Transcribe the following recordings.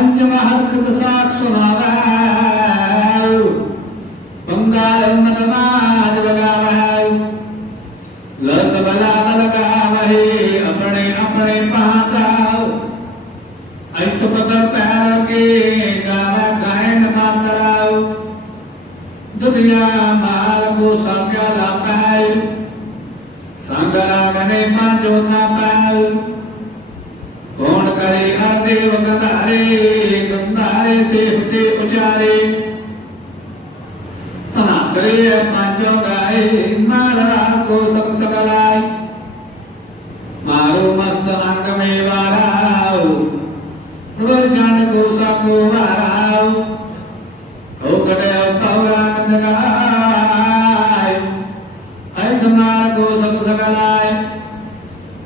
पञ्चमहर्कृतसाक्षरारः गङ्गाय मनमानवगामः लतबलामलगामहे अपणे अपणे महाताव अष्टपदर्थारोगे गावा गायन मातराव दुनिया महारको सांगा लापाय सांगरागने पाचोता पाय कौन करे हर देव कदारे શરીર પાંચો ગાય મારા કોસમ સકલાય મારું મસ્ત અંગ મે વારાવ પ્રવચન કોસા કો વારાવ કૌકટે પૌરાનંદ ગાય અંગ માર કોસમ સકલાય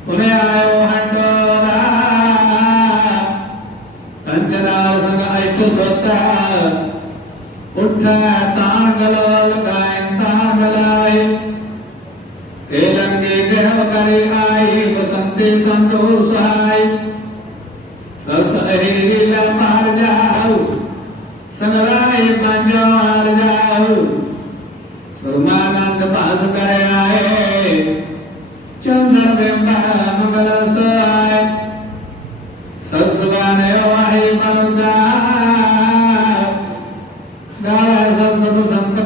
પુને આયો હંડો દા કંચનાર ਉੱਠਾ ਤਾਣ ਗਲੋ ਲਗਾਇ ਤਾਣ ਗਲਾਏ। ਤੇ ਲੰਗੇ ਦੇਵ ਕਰੇ ਆਈ ਬਸੰਤੇ ਸੰਤੋ ਸਹਾਈ ਸਰਸ ਅਹੇਰੀ ਲਾ ਮਾਰ ਜਾਉ ਸੰਗਰਾਏ ਪੰਜੋ ਮਾਰ ਜਾਉ ਸਰਮਾਨੰਦ ਭਾਸ ਕਰ ਆਏ, ਚੰਦਨ ਬਿੰਬਾ ਮੰਗਲ ਸੋਇ ਸਰਸਵਾਨੇ ਵਾਹੀ ਮਨੁਦਾ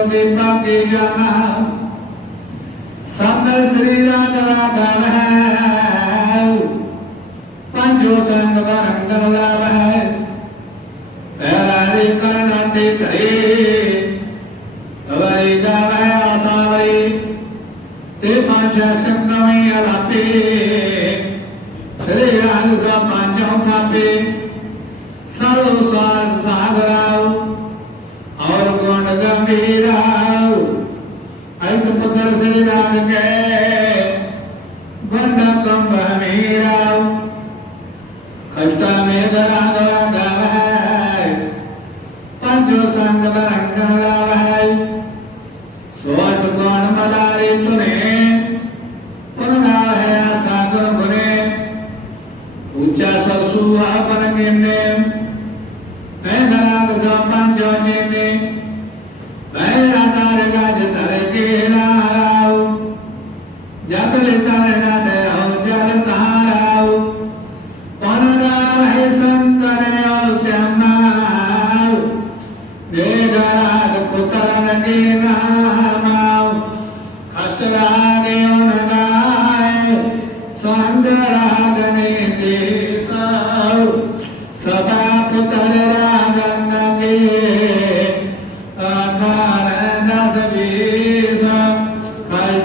ਆਇਤ ਪੁੱਤਰ ਦੇ ਸਭ ਸ੍ਰੀ ਰਾਗ ਰਾਗਵ ਹੈ। ਪੰਜੋ ਸੰਗ ਵਰੰਗਲ ਲਾਵ ਹੈ। ਪੈਰਾਰੀ ਕਰਨਾ ਤੇ ਘਰੇ। ਅਵਰੀ ਗਾਵੇ ਆਸਾਵਰੀ ਤੇ ਪੰਜ ਸੰਗਮੀ ਅਲਾਪੇ। ਸ੍ਰੀ ਰਾਗ ਸਾ ਪੰਜੋਂ ਕਾਪੇ ਸਰੋ ਸਾਰ ਕੇ ਬੰਦਾ ਕੰਬ ਹਮੀਰਾਉ ਖਸ਼ਤਾ ਮੇਘ ਰਾਗ ਰਾਗਵ ਹੈ ਪੰਜੋ ਸੰਗ ਬਰੰਗ ਲਾਵ ਹੈ ਸੋਚ ਗੁਣ ਮਲਾਰੇ ਤੁਨੇ